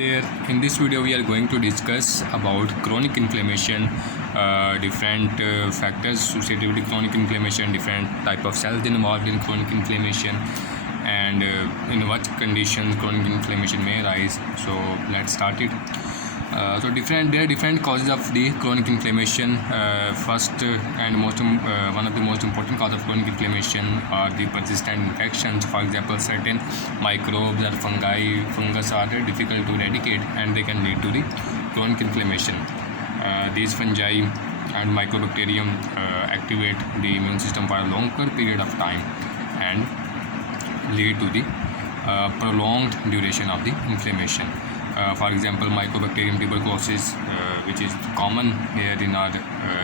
There, in this video, we are going to discuss about chronic inflammation, different factors associated with chronic inflammation, different type of cells involved in chronic inflammation, and in what conditions chronic inflammation may arise. So let's start it. There are different causes of the chronic inflammation. First and one of the most important causes of chronic inflammation are the persistent infections. For example, certain microbes or fungus are difficult to eradicate, and they can lead to the chronic inflammation. These fungi and mycobacterium activate the immune system for a longer period of time and lead to the prolonged duration of the inflammation. For example, mycobacterium tuberculosis, which is common here in our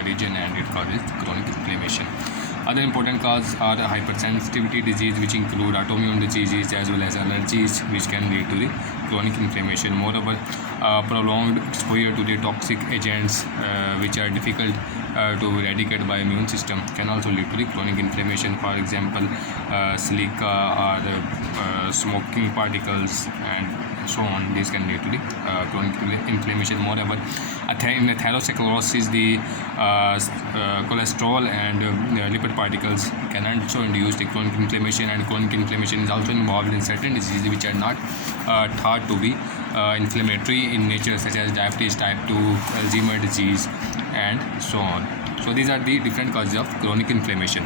region, and it causes chronic inflammation. Other important causes are hypersensitivity disease, which include autoimmune diseases as well as allergies, which can lead to the chronic inflammation. Moreover, prolonged exposure to the toxic agents, which are difficult to eradicate by immune system, can also lead to the chronic inflammation. For example, silica or smoking particles and so on. These can lead to the chronic inflammation. Moreover, in atherosclerosis, the cholesterol and lipid particles can also induce the chronic inflammation, and chronic inflammation is also involved in certain diseases which are not thought to be inflammatory in nature, such as diabetes type 2, Alzheimer's disease, and so on. So these are the different causes of chronic inflammation.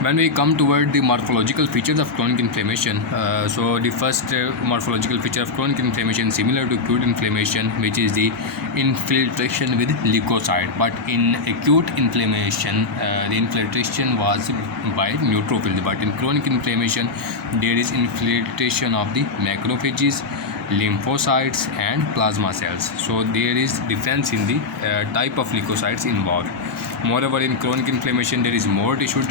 When we come toward the morphological features of chronic inflammation, so the first morphological feature of chronic inflammation, similar to acute inflammation, which is the infiltration with leukocyte. But in acute inflammation, the infiltration was by neutrophils. But in chronic inflammation, there is infiltration of the macrophages, lymphocytes, and plasma cells. So there is difference in the type of leukocytes involved. Moreover, in chronic inflammation, there is more tissue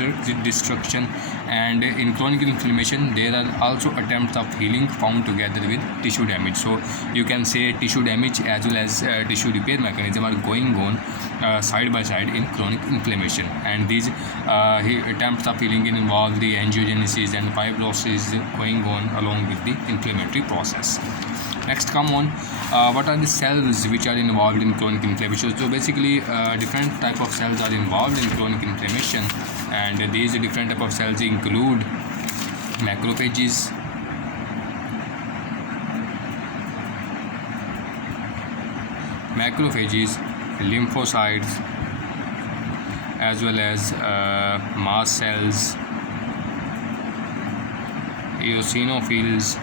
destruction, and in chronic inflammation, there are also attempts of healing found together with tissue damage. So you can say tissue damage as well as tissue repair mechanism are going on side by side in chronic inflammation, and these attempts of healing involve the angiogenesis and fibrosis going on along with the inflammatory process. Next, come on, what are the cells which are involved in chronic inflammation? So basically, different type of cells are involved in chronic inflammation, and these different type of cells include macrophages, lymphocytes, as well as mast cells, eosinophils,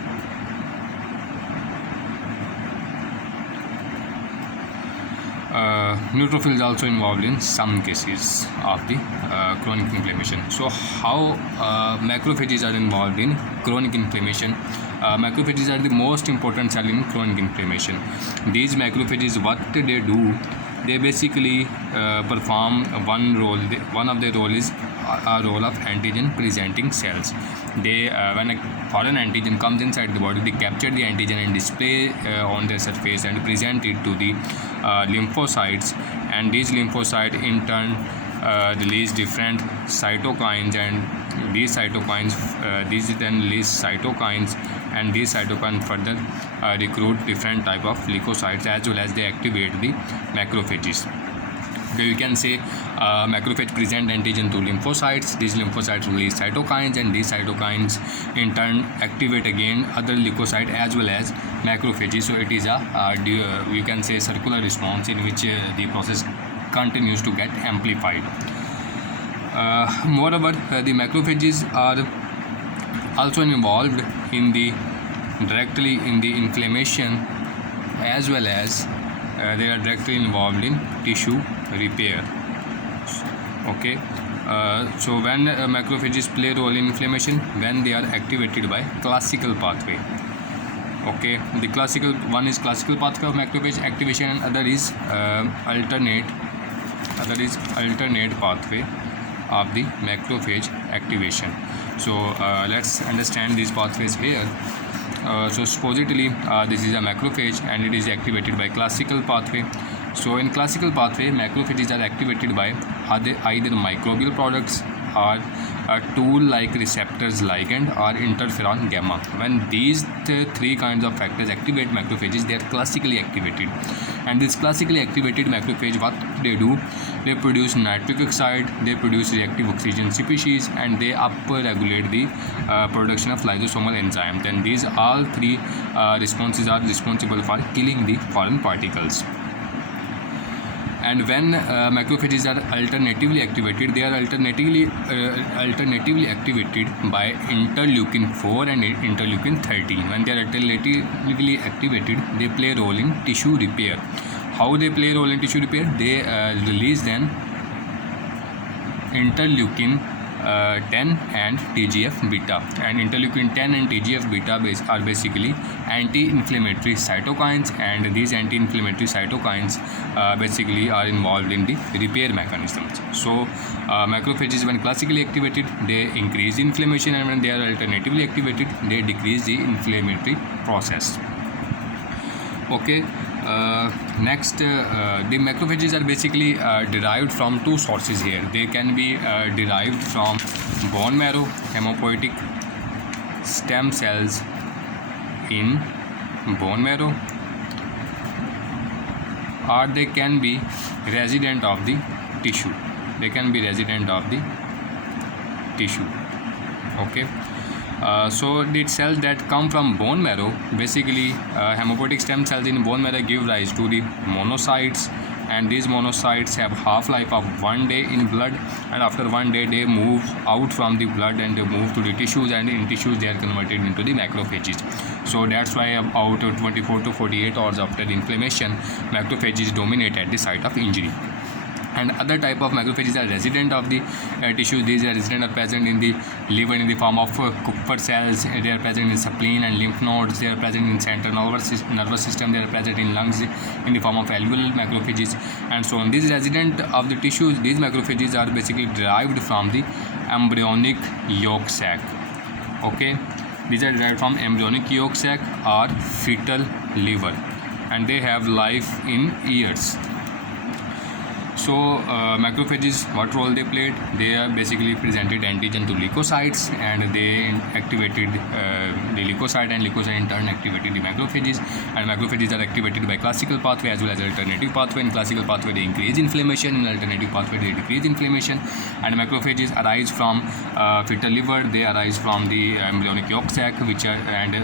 neutrophils also involved in some cases of the chronic inflammation. So how macrophages are involved in chronic inflammation? Macrophages are the most important cell in chronic inflammation. These macrophages, what they do, they basically perform one role. One of their role is a role of antigen presenting cells. They when a foreign antigen comes inside the body, they capture the antigen and display on their surface and present it to the lymphocytes, and these lymphocytes in turn release different cytokines, and these cytokines then release cytokines, and these cytokines further recruit different type of leukocytes, as well as they activate the macrophages. So you can say macrophage present antigen to lymphocytes. These lymphocytes release cytokines, and these cytokines in turn activate again other leukocytes as well as macrophages. So it is you can say circular response in which the process continues to get amplified. Moreover, the macrophages are also involved in directly in the inflammation, as well as they are directly involved in tissue repair. Okay, so when macrophages play a role in inflammation, when they are activated by classical pathway. Okay, the classical one is classical pathway of macrophage activation, and other is alternate pathway of the macrophage activation. So let's understand these pathways here. So supposedly this is a macrophage, and it is activated by classical pathway. So in classical pathway, macrophages are activated by either microbial products are tool-like receptors, ligand, or interferon gamma. When these three kinds of factors activate macrophages, they are classically activated. And this classically activated macrophage, what they do, they produce nitric oxide, they produce reactive oxygen species, and they up-regulate the production of lysosomal enzymes. Then these all three responses are responsible for killing the foreign particles. And when macrophages are alternatively activated, they are alternatively activated by interleukin 4 and interleukin 13. When they are alternatively activated, they play a role in tissue repair. How they play a role in tissue repair? They release then interleukin 10 and TGF beta, and interleukin 10 and TGF beta are basically anti-inflammatory cytokines, and these anti-inflammatory cytokines basically are involved in the repair mechanisms. So macrophages, when classically activated, they increase inflammation, and when they are alternatively activated, they decrease the inflammatory process. Okay. Next, the macrophages are basically derived from two sources here. They can be derived from bone marrow, hematopoietic stem cells in bone marrow, or they can be resident of the tissue. They can be resident of the tissue. Okay. So the cells that come from bone marrow, basically hematopoietic stem cells in bone marrow give rise to the monocytes, and these monocytes have half-life of 1 day in blood, and after 1 day they move out from the blood and they move to the tissues, and in tissues they are converted into the macrophages. So that's why about 24 to 48 hours after the inflammation, macrophages dominate at the site of injury. And other type of macrophages are resident of the tissue. These are resident or present in the liver in the form of Kupffer cells. They are present in spleen and lymph nodes. They are present in central nervous system. They are present in lungs in the form of alveolar macrophages, and so on. These resident of the tissues, these macrophages are basically derived from the embryonic yolk sac. Okay, these are derived from embryonic yolk sac or fetal liver, and they have life in years. So macrophages, what role they played? They are basically presented antigen to leukocytes, and they activated the leukocyte, and leukocyte in turn activated the macrophages, and macrophages are activated by classical pathway as well as alternative pathway. In classical pathway they increase inflammation, in alternative pathway they decrease inflammation, and macrophages arise from fetal liver, they arise from the embryonic yolk sac, which are, and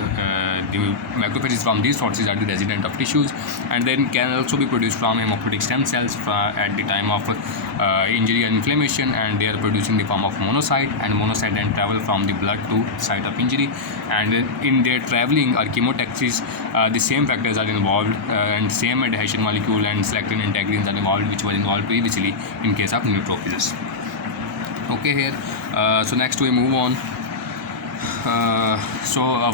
the macrophages from these sources are the resident of tissues, and then can also be produced from hematopoietic stem cells at the time of injury and inflammation, and they are produced in the form of monocyte, and monocyte then travel from the blood to site of injury, and in their traveling or chemotaxis the same factors are involved, and same adhesion molecule and selectin integrins are involved, which were involved previously in case of neutrophils. Okay, here so next we move on.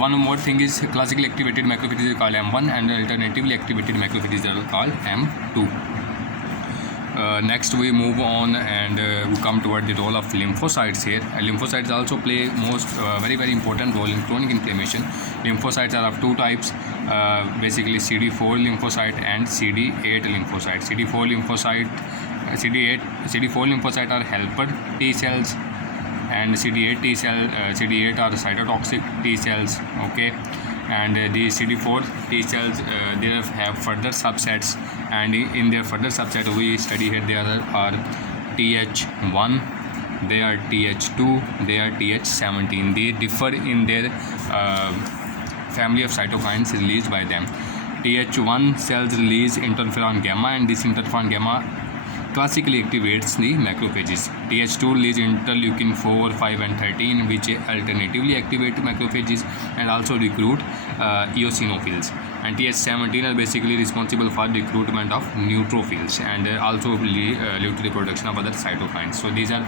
One more thing is classically activated macrophages are called M1, and alternatively activated macrophages are called M2. Next we move on and we come toward the role of lymphocytes here. Lymphocytes also play very important role in chronic inflammation. Lymphocytes are of two types, basically CD4 lymphocyte and CD8 lymphocyte. CD4 lymphocyte are helper T cells, and CD8 are cytotoxic T cells. Okay, and the CD4 T cells they have further subsets, and in their further subset we study here there are TH1, they are TH2, they are TH17. They differ in their family of cytokines released by them. TH1 cells release interferon gamma, and this interferon gamma classically activates the macrophages. TH2 release interleukin 4, 5 and 13, which alternatively activate macrophages and also recruit eosinophils. And TH17 are basically responsible for recruitment of neutrophils and also lead to the production of other cytokines. So these are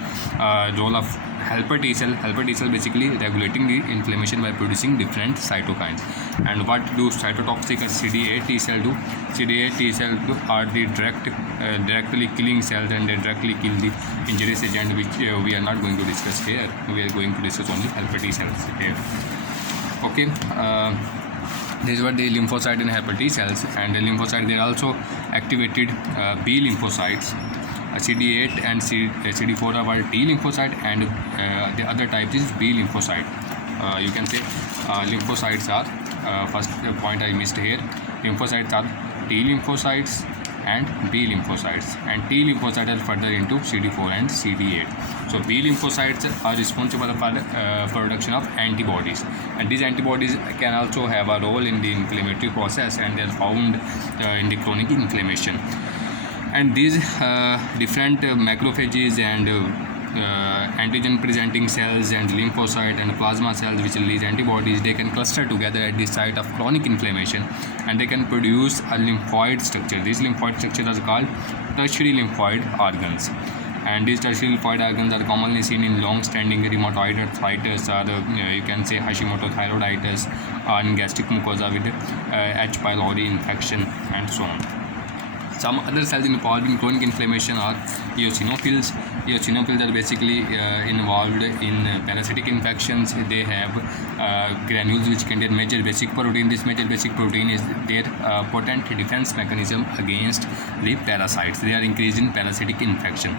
role of helper T cell. Helper T cell basically regulating the inflammation by producing different cytokines. And what do cytotoxic and CD8 T cell do? CD8 T cell are the directly killing cells, and they directly kill the injurious agent, which we are not going to discuss here. We are going to discuss only helper T cells here. Okay. These were the lymphocyte and helper T cells, and the lymphocyte they are also activated B lymphocytes. CD8 and CD4 are called T lymphocyte, and the other type is B lymphocyte. You can say lymphocytes are first point I missed here. Lymphocytes are T lymphocytes and B lymphocytes, and T lymphocytes are further into CD4 and CD8. So B lymphocytes are responsible for production of antibodies, and these antibodies can also have a role in the inflammatory process, and they are found in the chronic inflammation. And these different macrophages and antigen presenting cells and lymphocyte and plasma cells which release antibodies, they can cluster together at the site of chronic inflammation, and they can produce a lymphoid structure. These lymphoid structures are called tertiary lymphoid organs, and these tertiary lymphoid organs are commonly seen in long-standing rheumatoid arthritis, or you can say Hashimoto thyroiditis, or in gastric mucosa with H. pylori infection, and so on. Some other cells involved in chronic inflammation are eosinophils. Eosinophils are basically involved in parasitic infections. They have granules which contain major basic protein. This major basic protein is their potent defense mechanism against the parasites. They are increased in parasitic infection.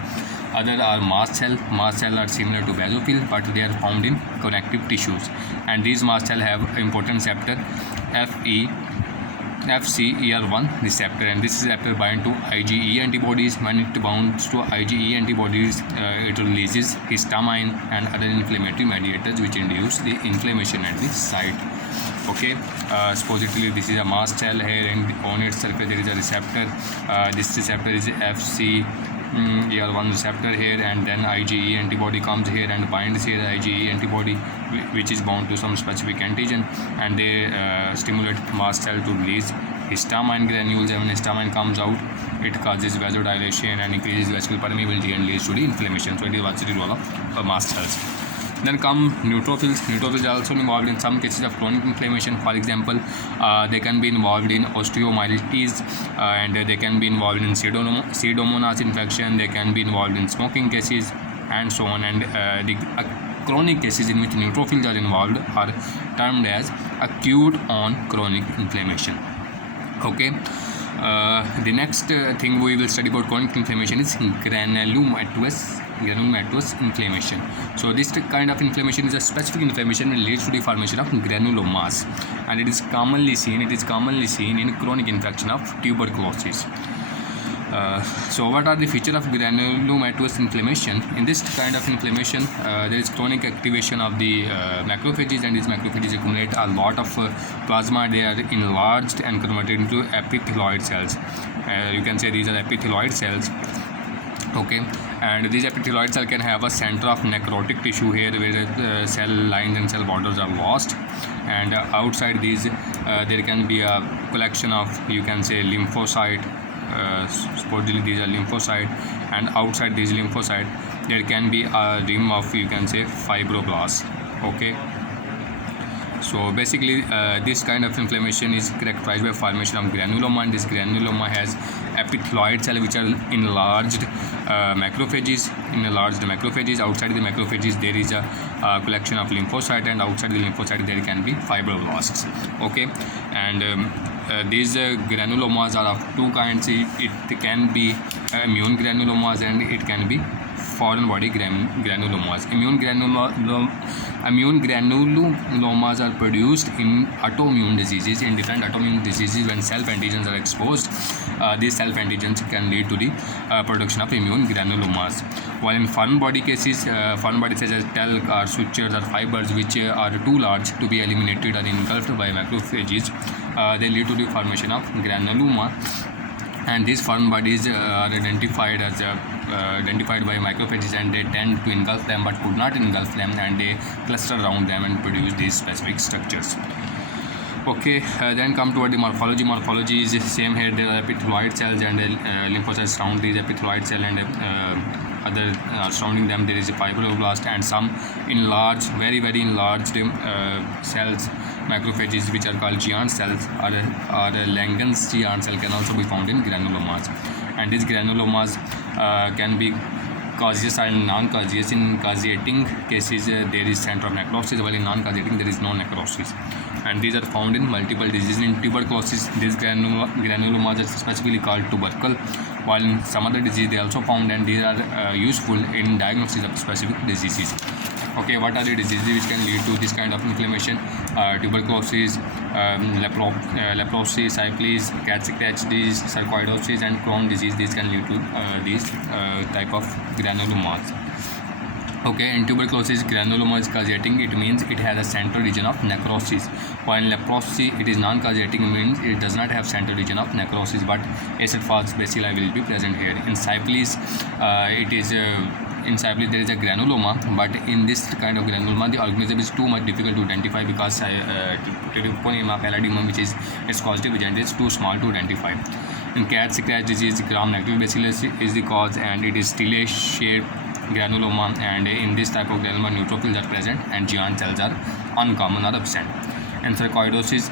Other are mast cell. Mast cell are similar to basophil, but they are found in connective tissues. And these mast cell have important receptor FcER1 receptor, and this receptor binds to IgE antibodies. When it binds to IgE antibodies, it releases histamine and other inflammatory mediators which induce the inflammation at the site. Okay, supposedly this is a mast cell here, and on its surface there is a receptor. This receptor is FcER1 receptor here, and then IgE antibody comes here and binds here IgE antibody, which is bound to some specific antigen, and they stimulate mast cell to release histamine granules, and when histamine comes out, it causes vasodilation and increases vascular permeability and leads to the inflammation. So it is what's the role of mast cells. Then come neutrophils. Neutrophils are also involved in some cases of chronic inflammation. For example, they can be involved in osteomyelitis, and they can be involved in pseudomonas infection. They can be involved in smoking cases, and so on. And the chronic cases in which neutrophils are involved are termed as acute on chronic inflammation. Okay. The next thing we will study about chronic inflammation is granulomatous inflammation. So this kind of inflammation is a specific inflammation that leads to the formation of granulomas, and it is commonly seen in chronic infection of tuberculosis. So what are the features of granulomatous inflammation? In this kind of inflammation, there is chronic activation of the macrophages, and these macrophages accumulate a lot of plasma. They are enlarged and converted into epithelioid cells. You can say these are epithelioid cells. Okay, and these epithelioid cells can have a center of necrotic tissue here, where the cell lines and cell borders are lost, and outside these there can be a collection of, you can say, lymphocyte. Supposedly these are lymphocyte, and outside these lymphocyte there can be a rim of, you can say, fibroblasts. Okay, so basically this kind of inflammation is characterized by formation of granuloma, and this granuloma has epithelioid cells which are enlarged macrophages. Outside the macrophages there is a collection of lymphocyte, and outside the lymphocyte there can be fibroblasts. Okay, and these granulomas are of two kinds. It can be immune granulomas, and it can be foreign body granulomas. Immune granulomas are produced in autoimmune diseases, in different autoimmune diseases. When self antigens are exposed, these self antigens can lead to the production of immune granulomas. While in foreign body cases, foreign bodies such as talc or sutures or fibers which are too large to be eliminated or engulfed by macrophages, they lead to the formation of granuloma, and these foreign bodies are identified by macrophages, and they tend to engulf them but could not engulf them, and they cluster around them and produce these specific structures. Okay, then come toward the morphology. Morphology is the same here. There are epithelioid cells, and lymphocytes surround these epithelioid cell, and other surrounding them there is a fibroblast, and some enlarged, very enlarged cells, macrophages, which are called giant cells, or Langerhans giant cell, can also be found in granulomas. And these granulomas can be caseous and non-caseous. In caseating cases there is center of necrosis, while in non-caseating there is no necrosis. and these are found in multiple diseases. In tuberculosis, these granulomas are specifically called tubercle, while in some other disease they also found, and these are useful in diagnosis of specific diseases. Okay, what are the diseases which can lead to this kind of inflammation? Tuberculosis, leprosy, syphilis, cat scratch disease, sarcoidosis, and Crohn's disease. These can lead to these type of granulomas. Okay, in tuberculosis, granuloma is causating. It means it has a central region of necrosis. While in leprosy, it is non-causating, means it does not have central region of necrosis, but acid fast bacilli will be present here. In syphilis, in syphilis there is a granuloma, but in this kind of granuloma, the organism is too much difficult to identify because Treponema pallidum, which is its causative agent, is too small to identify. In cat scratch disease, gram-negative bacillus is the cause, and it is stilla-shaped granuloma, and in this type of granuloma neutrophils are present and Giant cells are uncommon or absent. And sarcoidosis,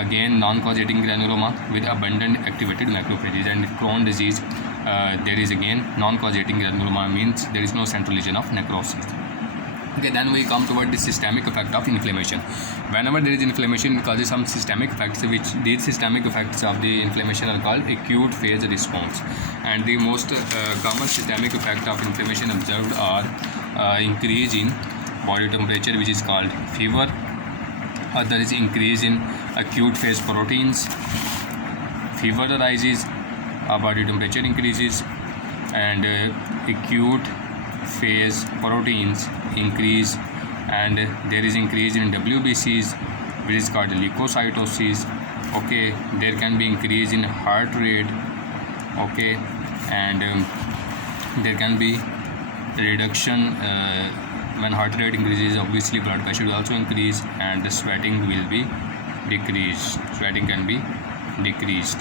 again non-causating granuloma with abundant activated macrophages. And Crohn's disease, there is again non-causating granuloma, means there is no central region of necrosis. Okay, then we come toward the systemic effect of inflammation. Whenever there is inflammation, it causes some systemic effects, which these systemic effects of the inflammation are called acute phase response. And the most common systemic effect of inflammation observed are increase in body temperature, which is called fever. Other is increase in acute phase proteins. Fever arises, body temperature increases, and acute phase proteins increase, and there is increase in WBCs, which is called leukocytosis. Okay, there can be increase in heart rate. Okay, and there can be reduction when heart rate increases. Obviously, blood pressure will also increase, and the sweating will be decreased. Sweating can be decreased.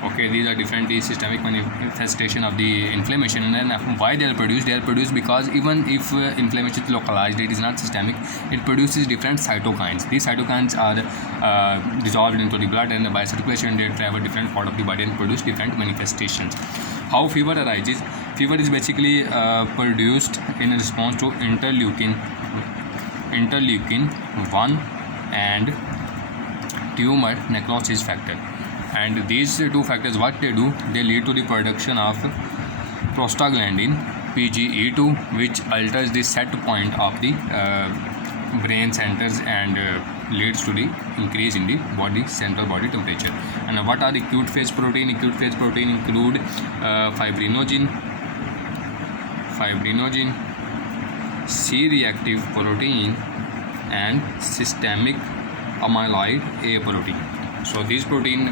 Okay, these are different systemic manifestation of the inflammation. And then why they are produced? They are produced because even if inflammation is localized, it is not systemic, it produces different cytokines. These cytokines are dissolved into the blood, and by circulation they travel different part of the body and produce different manifestations. How fever arises? Fever is basically produced in response to interleukin 1 and tumor necrosis factor. And these two factors, what they do, they lead to the production of prostaglandin PGE2, which alters the set point of the brain centers and leads to the increase in the central body temperature. And what are acute phase protein? Acute phase protein include fibrinogen, C-reactive protein, and systemic amyloid A protein. So these protein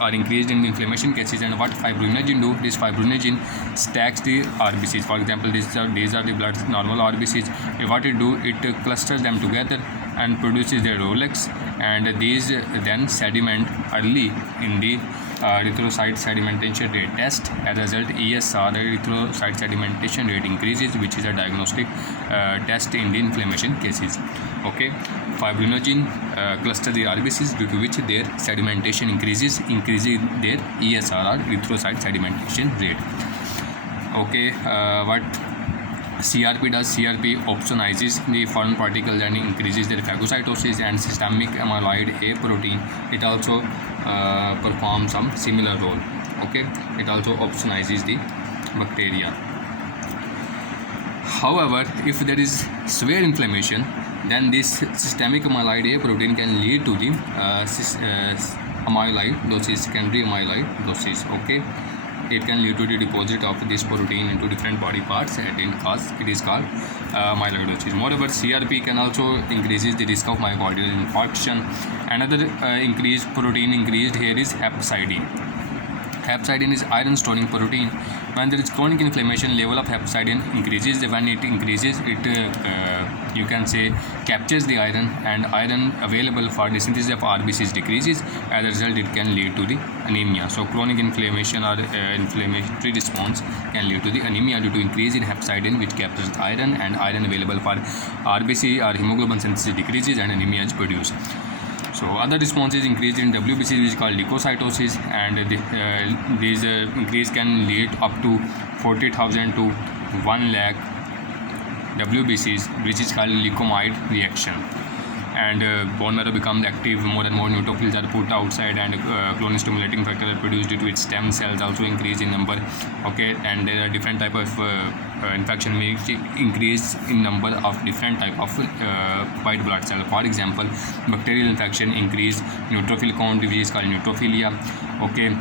are increased in inflammation cases. And what fibrinogen do? This fibrinogen stacks the RBCs. For example, these are the blood normal RBCs. What it do? It clusters them together and produces their Rolex, and these then sediment early in the erythrocyte sedimentation rate test. As a result, ESR, erythrocyte sedimentation rate, increases, which is a diagnostic test in the inflammation cases. Okay, fibrinogen cluster the RBCs, due to which their sedimentation increases, increasing their ESR, or erythrocyte sedimentation rate. Okay, what CRP does? CRP opsonizes the foreign particles and increases their phagocytosis. And systemic amyloid A protein, it also performs some similar role. Okay, it also opsonizes the bacteria. However, if there is severe inflammation, then this systemic amyloid A protein can lead to the amyloidosis, secondary amyloidosis. Okay, it can lead to the deposit of this protein into different body parts, and it is called amyloidosis. Moreover, CRP can also increases the risk of myocardial infarction. Another increased here is hepcidin. Hepcidin is iron storing protein. When there is chronic inflammation, level of hepcidin increases. When it increases, it you can say captures the iron, and iron available for the synthesis of RBCs decreases. As a result, it can lead to the anemia. So chronic inflammation or inflammatory response can lead to the anemia due to increase in hepcidin, which captures iron, and iron available for RBC or hemoglobin synthesis decreases, and anemia is produced. So other responses increase in WBC, which is called leukocytosis, and these increase can lead up to 40,000 to 1 lakh WBCs, which is called leukomyid reaction. and bone marrow becomes active. More and more neutrophils are put outside, and clone stimulating factors are produced due to its stem cells also increase in number. Okay, and there are different type of infection may increase in number of different type of white blood cell. For example, bacterial infection increase neutrophil count, which is called neutrophilia. Okay,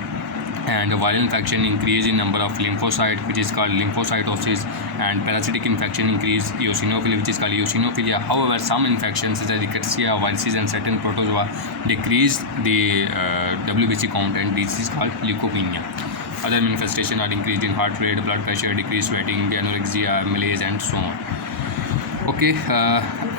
and viral infection increase in number of lymphocyte, which is called lymphocytosis, and parasitic infection increase eosinophilia, which is called eosinophilia. However, some infections such as rickettsia, viruses, and certain protozoa decrease the WBC count, and this is called leukopenia. Other manifestations are increased in heart rate, blood pressure, decreased sweating, anorexia, malaise, and so on. Okay,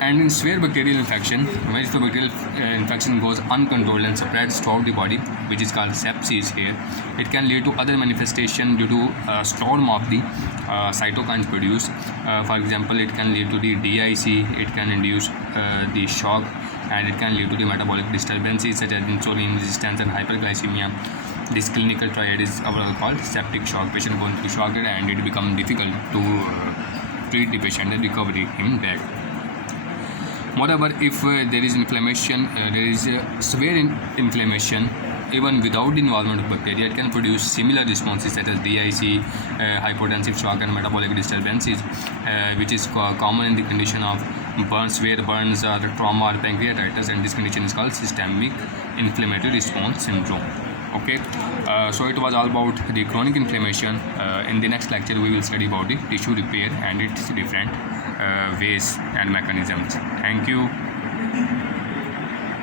and in severe bacterial infection, when the bacterial infection goes uncontrolled and spreads throughout the body, which is called sepsis here, it can lead to other manifestation due to storm of the cytokines produced. For example, it can lead to the DIC, it can induce the shock, and it can lead to the metabolic disturbances such as insulin resistance and hyperglycemia. This clinical triad is overall called septic shock. Patient going through shock, and it becomes difficult to treat the patient and recover him back. Moreover, if there is inflammation, there is severe inflammation, even without the involvement of bacteria, it can produce similar responses such as DIC, hypotensive shock, and metabolic disturbances, which is common in the condition of burns, severe burns, or trauma, or pancreatitis, and this condition is called systemic inflammatory response syndrome. Okay, so it was all about the chronic inflammation. In the next lecture, we will study about the tissue repair and its different ways and mechanisms. Thank you.